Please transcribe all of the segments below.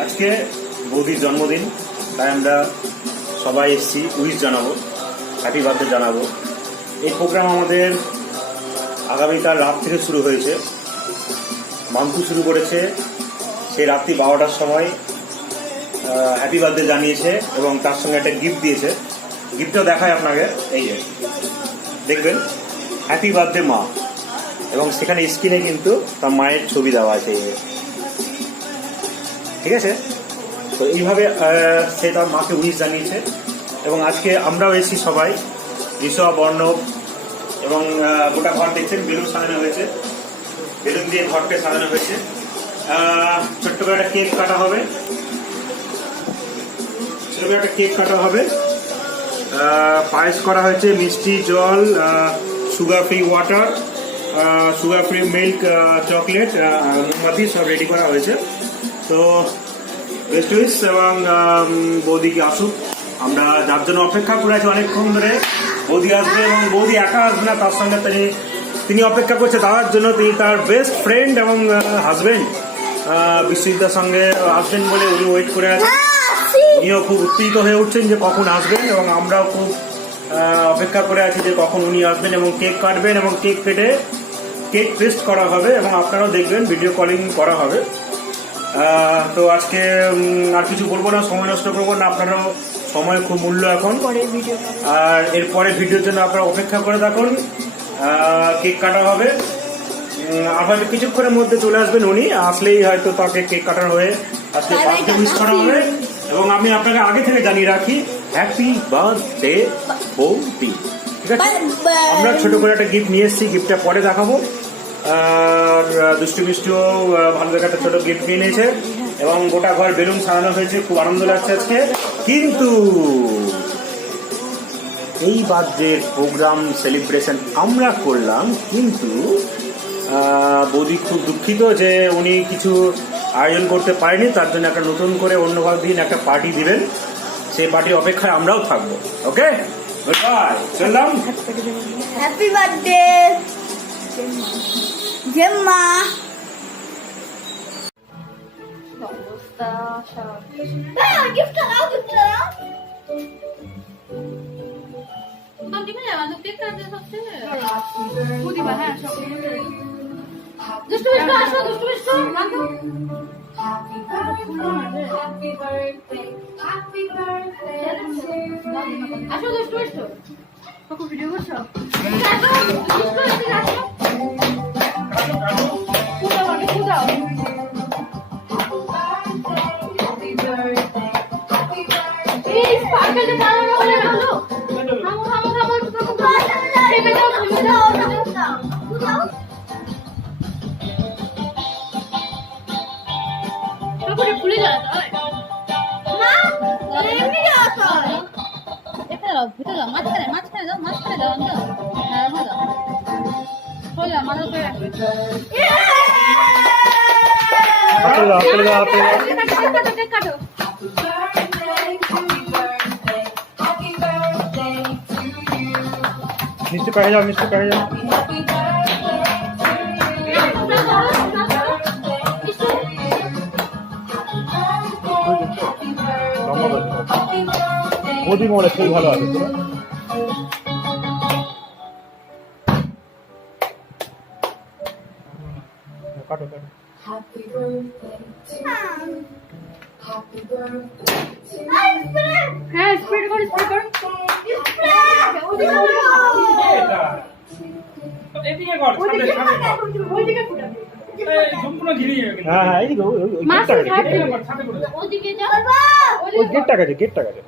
আজকে বৌদির জন্মদিন, তাই আমরা সবাই এসেছি, উইশ জানাব হ্যাপি বার্থডে জানাব। এই প্রোগ্রাম আমাদের আগামীকাল রাত থেকে শুরু হয়েছে। মান্তু শুরু করেছে সেই রাত্রি বারোটার সময় হ্যাপি বার্থডে জানিয়েছে এবং তার সঙ্গে একটা গিফট দিয়েছে। গিফটটা দেখায় আপনাকে, এই যে, দেখবেন হ্যাপি বার্থডে মা। এবং সেখানে স্ক্রিনে কিন্তু তার মায়ের ছবি দেওয়া আছে। এই। ঠিক আছে? তো এইভাবে সে তার মাকে উইশ জানিয়েছে। এবং আজকে আমরাও এসেছি সবাই, ঋষভ অর্ণব এবং গোটা ঘর দেখছেন, বেলুন সাজানো হয়েছে। বেলুন দিয়ে ঘরকে সাজানো হয়েছে। ছোট্ট করে একটা কেক কাটা হবে। ছোট করে একটা কেক কাটা হবে। পায়েস করা হয়েছে, মিষ্টি, জল sugar free water sugar free milk chocolate মোমবাতি সব রেডি করা হয়েছে। তো বেস্ট উইস এবং বৌদিকে আসুক। আমরা যার জন্য অপেক্ষা করে আছি অনেকক্ষণ ধরে, বৌদি আসবে এবং বৌদি একা আসবে না, তার সঙ্গে তিনি তিনি অপেক্ষা করছে দাদার জন্য। তিনি তার বেস্ট ফ্রেন্ড এবং হাজবেন্ড বিশ্বজিতের সঙ্গে আসবেন বলে উনি ওয়েট করে আছেন। উনিও খুব উত্তেজিত হয়ে উঠছেন যে কখন আসবেন এবং আমরাও খুব অপেক্ষা করে আছি যে কখন উনি আসবেন এবং কেক কাটবেন এবং কেক কেটে কেক টেস্ট করা হবে এবং আপনারাও দেখবেন ভিডিও কলিং করা হবে। তো আজকে আর কিছু বলব না সময় নষ্ট করব না আপনারাও সময় খুব মূল্য এখন। আর এরপরে ভিডিওর জন্য আপনারা অপেক্ষা করে থাকুন। কেক কাটা হবে। আবার কিছুক্ষণের মধ্যে চলে আসবেন উনি আসলেই হয়তো তাকে কেক কাটার হয়ে আজকে বার্থডে উইশ করা হবে। এবং আমি আপনাকে আগে থেকে জানিয়ে রাখি হ্যাপি বার্থডে বৌদি। ঠিক আছে. আমরা ছোট করে একটা গিফট নিয়ে এসেছি গিফটটা পরে দেখাবো। আহ, দুষ্টু ভালো দেখে একটা ছোট গিফট নিয়ে নিয়েছে এবং গোটা ঘর বেলুন সাজানো হয়েছে। খুব আনন্দ লাগছে আজকে। কিন্তু এই যে প্রোগ্রাম সেলিব্রেশন আমরা করলাম কিন্তু বৌদি খুব দুঃখিত যে উনি কিছু আয়োজন করতে পারেনি তার জন্য একটা নতুন করে অন্যভাবে দিন একটা পার্টি দিবেন। সেই পার্টির অপেক্ষায় আমরাও থাকব। ওকে চললাম। হ্যাপি বার্থডে জেম্মা গিফট দাও গিফট দাও দুষ্টু মিষ্টু আসো দুষ্টু মিষ্টু মানো Happy birthday, happy birthday, happy birthday to you. আসো দুষ্টু মিষ্টু কাকু ভিডিও করছ আসো দুষ্টু এদিকে আসো। কুদাও আগে কুদাও Happy birthday, happy birthday. এই পার্কেতে দাঁড়ানো হলে না তো থামো থামো থামো একটু থামো থেমে যাও থেমে যাও থেমে যাও কাকুরে ফুলে যায় তো এমনি যাওয়া তো এখানে যাও ভিতরে যাও মাঝখানে মাঝখানে যাও মাঝখানে যাও যাও হ্যাঁ ওখানে যাও সোজা মাথা করে রাখবে আপেল দাও, আপেল দাও, আপেল দাও। কেক কাটো কেক কাটো কেক কাটো Happy birthday, happy birthday, happy birthday to you. মিষ্টি পেয়ে যাও মিষ্টি পেয়ে যাও Happy birthday to you. লম্বা করে। Happy birthday. মোদি মোড়ে সেই ভালো আছে তো কাটো কাটো। Happy birthday to you. Happy birthday to you. হ্যাঁ স্প্রেড করো স্প্রেড করো। হ্যাঁ হ্যাঁ গেটটা খাবে। গেটটা সাথে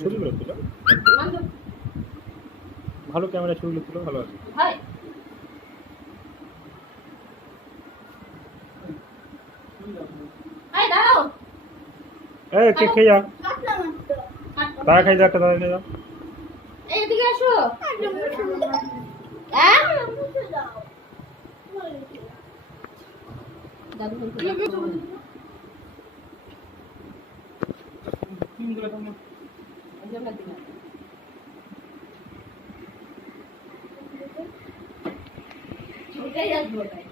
ছবিগুলো তুলো ভালো ক্যামেরা ছবিগুলো তুলো ভালো আছে। ভাই। আই দাঁড়াও। এই কে খেয়ে যাও। তারা খাই একটা তারা এইদিকে আসো। মুছে দাও হ্যাঁ দাদু। করে তোমরা ওটাই আসব ওটাই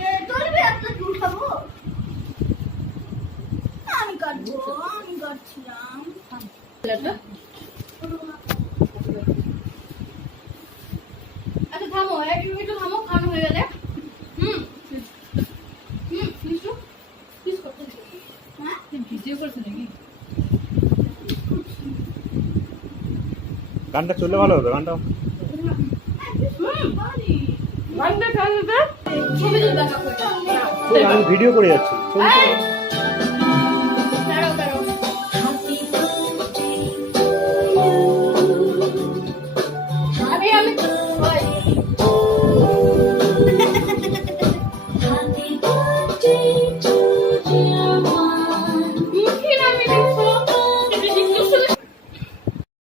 এ, চলবে একটা উঠাবো আমি কাটবো আমি কাটছিলাম আচ্ছা থামো একটু একটু থামো খাওয়ানো হয়ে গেলে হুম হুম মিশু কিস করতে হ্যাঁ ভিডিও করছে নাকি গানটা চললে ভালো হতো গানটা। আমি ভিডিও করে যাচ্ছি।